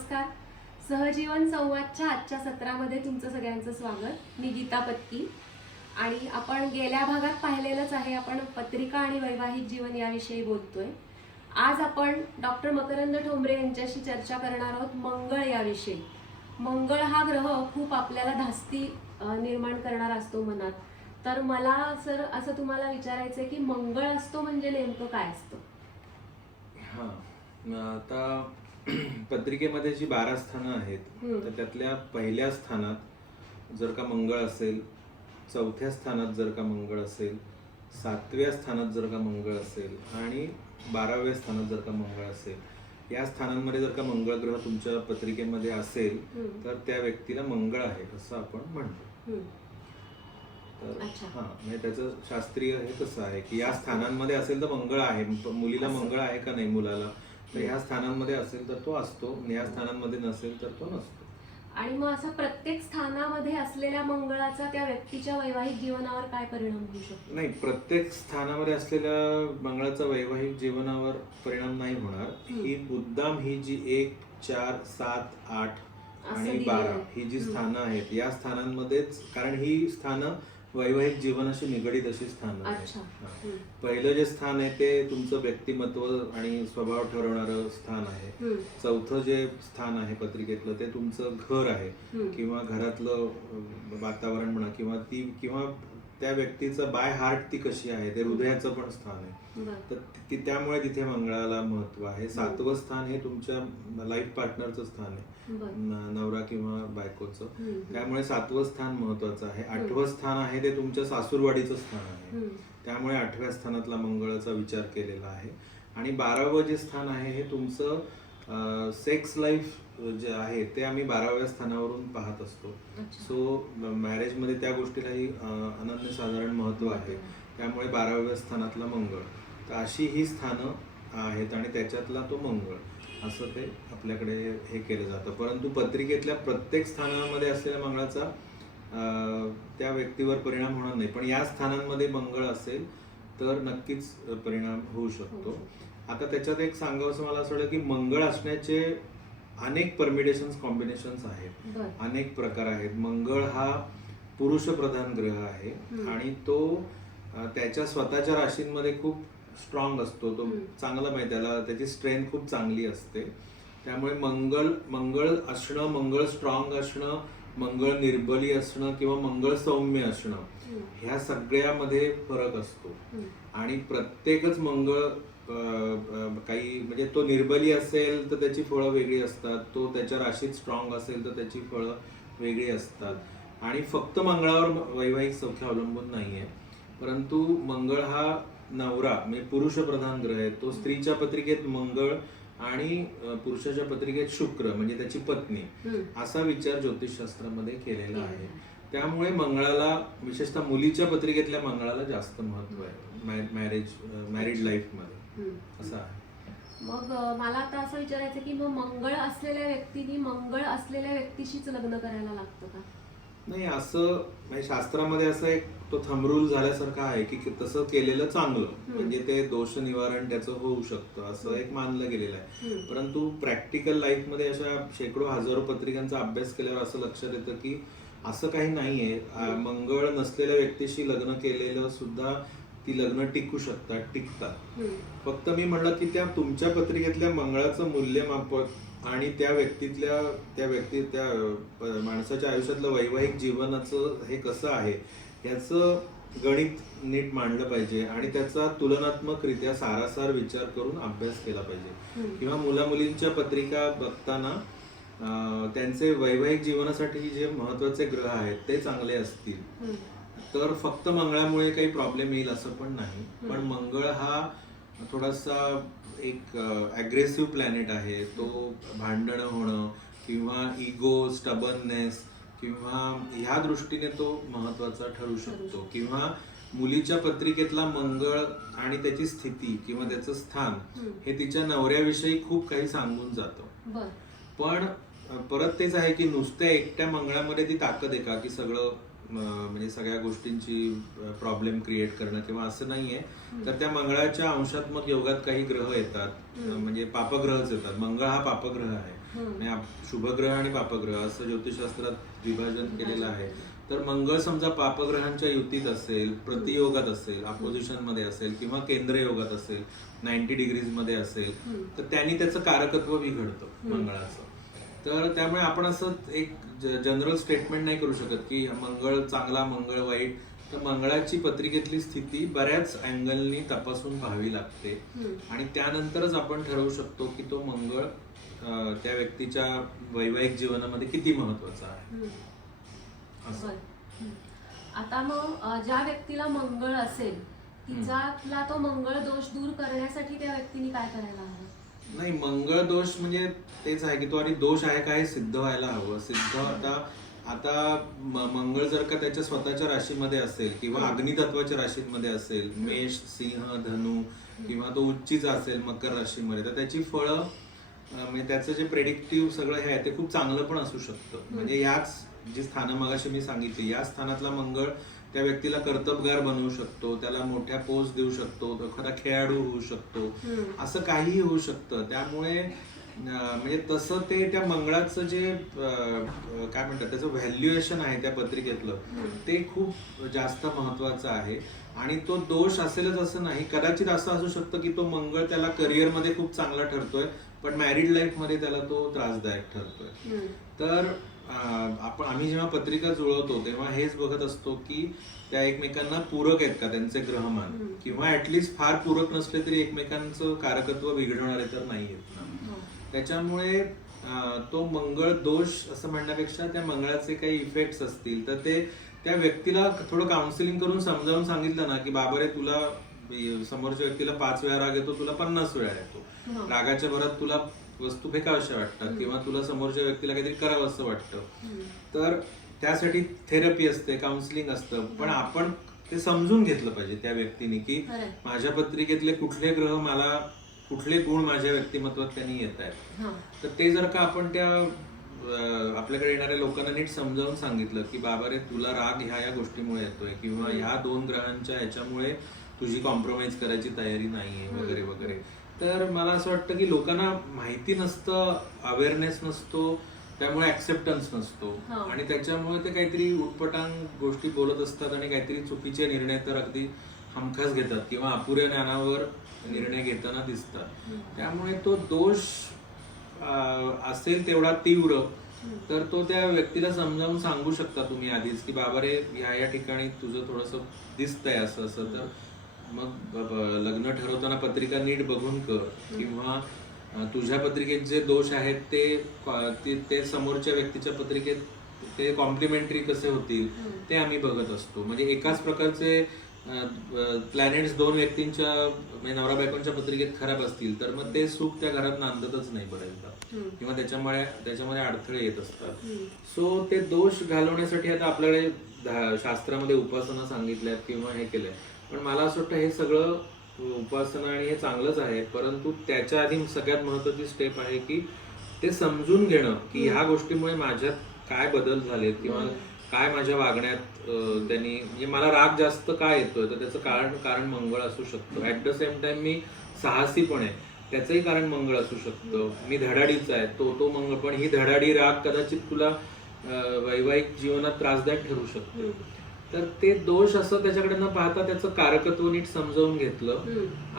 नमस्कार. सहजीवन संवादच्या आजच्या सत्रामध्ये तुमचं सगळ्यांचं स्वागत. मी गीता पत्की आणि आपण गेल्या भागात पाहिलेलंच आहे, आपण पत्रिका आणि वैवाहिक जीवन याविषयी बोलतोय. आज आपण डॉक्टर मकरंद ठोंबरे यांच्याशी चर्चा करणार आहोत मंगळ याविषयी. मंगळ हा ग्रह खूप आपल्याला धास्ती निर्माण करणारा असतो मनात. तर मला सर असं तुम्हाला विचारायचंय की मंगळ असतो म्हणजे नेमकं काय असतं? आता पत्रिकेमध्ये जी 12 स्थानं आहेत तर त्यातल्या पहिल्या स्थानात जर का मंगळ असेल, चौथ्या स्थानात जर का मंगळ असेल, 7व्या स्थानात जर का मंगळ असेल आणि 12व्या स्थानात जर का मंगळ असेल, या स्थानांमध्ये जर का मंगळ ग्रह तुमच्या पत्रिकेमध्ये असेल तर त्या व्यक्तीला मंगळ आहे असं आपण म्हणतो. तर म्हणजे त्याचं शास्त्रीय हे कसं आहे की या स्थानांमध्ये असेल तर मंगळ आहे, मुलीला मंगळ आहे का नाही मुलाला, तर ह्या स्थानांमध्ये असेल तर तो असतो, या स्थानांमध्ये नसेल तर तो नसतो. आणि मग असं प्रत्येक स्थानामध्ये असलेल्या मंगळाचा त्या व्यक्तीच्या वैवाहिक जीवनावर काय परिणाम होऊ शकतो? नाही, प्रत्येक स्थानामध्ये असलेल्या मंगळाचा वैवाहिक जीवनावर परिणाम नाही होणार. ही मुद्दाम ही जी 1, 4, 7, 8 आणि 12 ही जी स्थानं आहेत या स्थानांमध्येच, कारण ही स्थानं वैवाहिक जीवनाशी निगडीत अशी स्थानं आहेत. पहिलं जे स्थान आहे ते तुमचं व्यक्तिमत्व आणि स्वभाव ठरवणारं स्थान आहे. चौथं जे स्थान आहे पत्रिकेतलं ते तुमचं घर आहे किंवा घरातलं वातावरण म्हणा किंवा त्या व्यक्तीचं बाय हार्ट ती कशी आहे, ते हृदयाचं पण स्थान आहे. तर त्यामुळे तिथे मंगळाला महत्व आहे. 7वं स्थान हे तुमच्या लाईफ पार्टनरचं स्थान आहे, नवरा किंवा बायकोचं, त्यामुळे 7वं स्थान महत्वाचं आहे. 8वं स्थान आहे ते तुमच्या सासूरवाडीचं स्थान आहे, त्यामुळे 8व्या स्थानातला मंगळाचा विचार केलेला आहे. आणि 12वं जे स्थान आहे हे तुमचं सेक्स लाईफ जे आहे ते आम्ही 12व्या स्थानावरून पाहत असतो. सो मॅरेजमध्ये त्या गोष्टीलाही अनन्यसाधारण महत्व आहे, त्यामुळे 12व्या स्थानातला मंगळ. तर अशी ही स्थानं आहेत आणि त्याच्यातला तो मंगळ असं ते आपल्याकडे हे केलं जातं. परंतु पत्रिकेतल्या प्रत्येक स्थानामध्ये असलेल्या मंगळाचा त्या व्यक्तीवर परिणाम होणार नाही, पण या स्थानांमध्ये मंगळ असेल तर नक्कीच परिणाम होऊ शकतो. आता त्याच्यात एक सांगावंसं मला असं वाटतं की मंगळ असण्याचे अनेक परमिटेशन्स, कॉम्बिनेशन्स आहेत, अनेक प्रकार आहेत. मंगळ हा पुरुष प्रधान ग्रह आहे आणि तो त्याच्या स्वतःच्या राशींमध्ये खूप स्ट्रॉंग असतो. तो चांगला माहिती, त्याला त्याची स्ट्रेंथ खूप चांगली असते. त्यामुळे मंगळ असणं, मंगळ स्ट्रॉंग असणं, मंगळ निर्बली असणं किंवा मंगळ सौम्य असणं, ह्या सगळ्यामध्ये फरक असतो. आणि प्रत्येकच मंगळ काही म्हणजे तो निर्बली असेल तर त्याची फळं वेगळी असतात, तो त्याच्या राशीत स्ट्रॉंग असेल तर त्याची फळं वेगळी असतात. आणि फक्त मंगळावर वैवाहिक सौख्य अवलंबून नाहीये, परंतु मंगळ हा नवरा म्हणजे पुरुष प्रधान ग्रह आहे. तो स्त्रीच्या पत्रिकेत मंगळ आणि पुरुषाच्या पत्रिकेत शुक्र म्हणजे त्याची पत्नी, असा विचार ज्योतिषशास्त्रामध्ये केलेला आहे. त्यामुळे मंगळाला, विशेषतः मुलीच्या पत्रिकेतल्या मंगळाला जास्त महत्व आहे मॅरिड लाईफ मध्ये, असं आहे. मग मला आता असं विचारायचं की मग मंगळ असलेल्या व्यक्तीने मंगळ असलेल्या व्यक्तीशीच लग्न करायला लागतं का? नाही, असं म्हणजे शास्त्रामध्ये असं एक तो थंब रूल झाल्यासारखं आहे की तसं केलेलं चांगलं, म्हणजे ते दोष निवारण त्याचं होऊ शकतं असं एक मानलं गेलेलं आहे. परंतु प्रॅक्टिकल लाईफ मध्ये अशा शेकडो हजारो पत्रिकांचा अभ्यास केल्यावर असं लक्षात येतं की असं काही नाहीये. मंगळ नसलेल्या व्यक्तीशी लग्न केलेलं सुद्धा ती लग्न टिकतात. फक्त मी म्हणलं की त्या तुमच्या पत्रिकेतल्या मंगळाचं मूल्यमापन आणि त्या माणसाच्या आयुष्यातलं वैवाहिक जीवनाचं हे कसं आहे याचं गणित नीट मांडलं पाहिजे आणि त्याचा तुलनात्मकरित्या सारासार विचार करून अभ्यास केला पाहिजे. किंवा मुलींच्या पत्रिका बघताना त्यांचे वैवाहिक जीवनासाठी जे महत्वाचे ग्रह आहेत ते चांगले असतील तर फक्त मंगळामुळे काही प्रॉब्लेम येईल असं पण नाही. पण मंगळ हा थोडासा एक अग्रेसिव्ह प्लॅनेट आहे. तो भांडणं होणं किंवा इगो, स्टबर्ननेस किंवा ह्या दृष्टीने तो महत्वाचा ठरू शकतो. किंवा मुलीच्या पत्रिकेतला मंगळ आणि त्याची स्थिती किंवा त्याचं स्थान हे तिच्या नवऱ्याविषयी खूप काही सांगून जातं. पण परत तेच आहे की नुसत्या एकट्या मंगळामध्ये ती ताकद आहे का की सगळं म्हणजे सगळ्या गोष्टींची प्रॉब्लेम क्रिएट करणं किंवा असं नाहीये. तर त्या मंगळाच्या अंशात्मक योगात काही ग्रह येतात, म्हणजे पापग्रहच येतात. मंगळ हा पापग्रह आहे म्हणजे शुभग्रह आणि पापग्रह असं ज्योतिषशास्त्रात विभाजन केलेलं आहे. तर मंगळ समजा पापग्रहांच्या युतीत असेल, प्रतियोगात असेल, अपोजिशन मध्ये असेल किंवा केंद्र योगात असेल, 90 डिग्रीज मध्ये असेल, तर त्यांनी त्याचं कारकत्व बिघडतं मंगळाचं. तर त्यामुळे आपण असं एक जनरल स्टेटमेंट नाही करू शकत की मंगळ चांगला मंगळ वाईट. तर मंगळाची पत्रिकेतली स्थिती बऱ्याच अँगलनी तपासून पाहावी लागते आणि त्यानंतरच आपण ठरवू शकतो की तो मंगळ त्या व्यक्तीच्या वैवाहिक जीवनामध्ये किती महत्वाचा आहे. आता मग ज्या व्यक्तीला मंगळ असेल तिच्यातला तो मंगळ दोष दूर करण्यासाठी त्या व्यक्तीने काय करायला हवं? नाही, मंगळ दोष म्हणजे तेच आहे की तो आधी दोष आहे का हे सिद्ध व्हायला हवं. सिद्ध आता मंगळ जर का त्याच्या स्वतःच्या राशीमध्ये असेल किंवा अग्नितत्वाच्या राशीमध्ये असेल, मेष, सिंह, धनु किंवा तो उच्चीचा असेल मकर राशीमध्ये, तर त्याची फळं म्हणजे त्याचं जे प्रेडिक्टिव्ह सगळं हे आहे ते खूप चांगलं पण असू शकतं. म्हणजे याच जी स्थानं मगाशी मी सांगितली, या स्थानातला मंगळ त्या व्यक्तीला कर्तबगार बनवू शकतो, त्याला मोठ्या पोस्ट देऊ शकतो, एखादा खेळाडू होऊ शकतो, असं काहीही होऊ शकतं. त्यामुळे म्हणजे तसं ते त्या मंगळाचं जे काय म्हणतात त्याचं व्हॅल्युएशन आहे त्या पत्रिकेतलं, ते खूप जास्त महत्वाचं आहे. आणि तो दोष असेलच असं नाही, कदाचित असं असू शकतं की तो मंगळ त्याला करिअरमध्ये खूप चांगला ठरतोय पण मॅरिड लाईफ मध्ये त्याला तो त्रासदायक ठरतोय. तर आम्ही जेव्हा पत्रिका जुळवतो तेव्हा हेच बघत असतो की त्या एकमेकांना पूरक आहेत का त्यांचे ग्रहमान, किंवा ऍटलिस्ट फार पूरक नसले तरी एकमेकांचं कारकत्व बिघडवणारे तर नाही आहेत ना. त्याच्यामुळे तो मंगळ दोष असं म्हणण्यापेक्षा त्या मंगळाचे काही इफेक्ट्स असतील तर ते त्या व्यक्तीला थोडं काउन्सिलिंग करून समजावून सांगितलं ना की बाबा रे, तुला समोरच्या व्यक्तीला 5 वेळा राग येतो, तुला 50 वेळा येतो. रागाच्या भरात तुला वस्तू फेकाव्याशा वाटतात किंवा तुला समोरच्या व्यक्तीला काहीतरी करावं असं वाटतं. तर त्यासाठी थेरपी असते, काउन्सिलिंग असतं. पण आपण ते समजून घेतलं पाहिजे त्या व्यक्तीने की माझ्या पत्रिकेतले कुठले ग्रह मला, कुठले गुण माझ्या व्यक्तिमत्वात त्यांनी येत आहेत. तर ते जर का आपण त्या आपल्याकडे येणाऱ्या लोकांना नीट समजावून सांगितलं की बाबा रे, तुला राग ह्या गोष्टीमुळे येतोय किंवा ह्या 2 ग्रहांच्या ह्याच्यामुळे तुझी कॉम्प्रोमाइज करायची तयारी नाहीये वगैरे वगैरे, तर मला असं वाटतं की लोकांना माहिती नसतं, अवेअरनेस नसतो, त्यामुळे ऍक्सेप्टन्स नसतो आणि त्याच्यामुळे ते काहीतरी उटपटांग गोष्टी बोलत असतात आणि काहीतरी चुकीचे निर्णय तर अगदी हमखास घेतात किंवा अपुऱ्या ज्ञानावर निर्णय घेताना दिसतात. त्यामुळे तो दोष असेल तेवढा तीव्र तर तो त्या व्यक्तीला समजावून सांगू शकता तुम्ही आधीच की बाबा रे, या ठिकाणी तुझं थोडंसं दिसतंय असं असं, तर मग लग्न ठरवताना पत्रिका नीट बघून कर, किंवा तुझ्या पत्रिकेत जे दोष आहेत ते समोरच्या व्यक्तीच्या पत्रिकेत ते कॉम्प्लिमेंटरी कसे होतील ते आम्ही बघत असतो. म्हणजे एकाच प्रकारचे प्लॅनेट्स 2 व्यक्तींच्या म्हणजे नवरा बायकोंच्या पत्रिकेत खराब असतील तर मग ते सुख त्या घरात नांदतच नाही बऱ्याचदा किंवा त्याच्यामध्ये अडथळे येत असतात. सो ते दोष घालवण्यासाठी आता आपल्याकडे शास्त्रामध्ये उपासना सांगितल्यात किंवा हे केलंय. पण मला असं वाटतं हे सगळं उपासना आणि हे चांगलंच आहे, परंतु त्याच्या आधी सगळ्यात महत्वाची स्टेप आहे की ते समजून घेणं की ह्या गोष्टीमुळे माझ्यात काय बदल झालेत किंवा काय माझ्या वागण्यात त्यांनी, म्हणजे मला राग जास्त काय येतोय तर त्याचं कारण मंगळ असू शकतं. ऍट द सेम टाइम मी साहसी पण आहे, त्याचंही कारण मंगळ असू शकतं. मी धडाडीचा आहे, तो मंगळ, पण ही धडाडी राग कदाचित तुला वैवाहिक जीवनात त्रासदायक ठरू शकतो. तर ते दोष असं त्याच्याकडे न पाहता त्याचं कारकत्व नीट समजावून घेतलं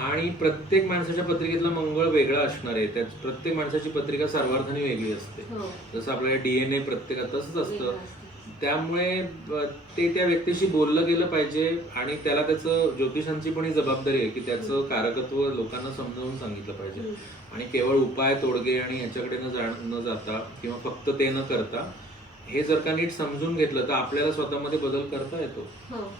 आणि प्रत्येक माणसाच्या पत्रिकेतला मंगळ वेगळा असणार आहे. प्रत्येक माणसाची पत्रिका सर्वार्थाने वेगळी असते, जसं आपल्या डीएनए प्रत्येकात तसंच असतं. त्यामुळे ते त्या व्यक्तीशी बोललं गेलं पाहिजे आणि त्याला त्याचं ज्योतिषांची पण ही जबाबदारी आहे की त्याचं कारकत्व लोकांना समजावून सांगितलं पाहिजे. आणि केवळ उपाय तोडगे आणि ह्याच्याकडे न जाता किंवा फक्त ते न करता हे जर का नीट समजून घेतलं तर आपल्याला स्वतःमध्ये बदल करता येतो.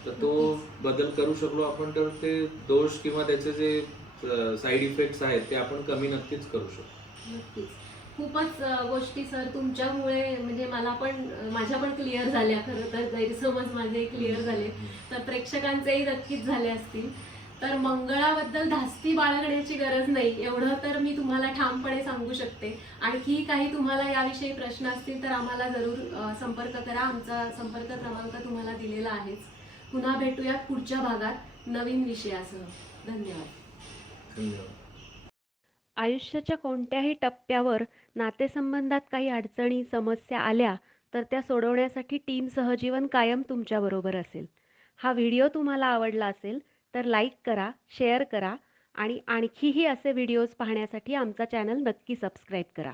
तर तो बदल करू शकलो आपण तर ते दोष किंवा त्याचे जे साईड इफेक्ट्स आहेत ते आपण कमी नक्कीच करू शकतो. नक्कीच. खूपच गोष्टी सर तुमच्यामुळे म्हणजे माझ्या पण क्लिअर झाल्या. खरं तर गैरसमज माझे क्लिअर झाले, तर प्रेक्षकांचेही नक्कीच झाले असतील. तर मंगळाबद्दल धास्ती बाळगण्याची गरज नाही एवढं तर मी तुम्हाला ठामपणे सांगू शकते. आणखी काही तुम्हाला याविषयी प्रश्न असतील तर आम्हाला जरूर संपर्क करा. आमचा संपर्क क्रमांक तुम्हाला दिलेला आहेच. पुन्हा भेटूयात पुढच्या भागात नवीन विषयासह. धन्यवाद. धन्यवाद. आयुष्याच्या कोणत्याही टप्प्यावर नातेसंबंधात काही अडचणी समस्या आल्या तर त्या सोडवण्यासाठी टीम सहजीवन कायम तुमच्याबरोबर असेल. हा व्हिडिओ तुम्हाला आवडला असेल तर लाईक करा, शेअर करा आणि आणखीही असे व्हिडिओज पाहण्यासाठी आमचा चॅनल नक्की सबस्क्राईब करा.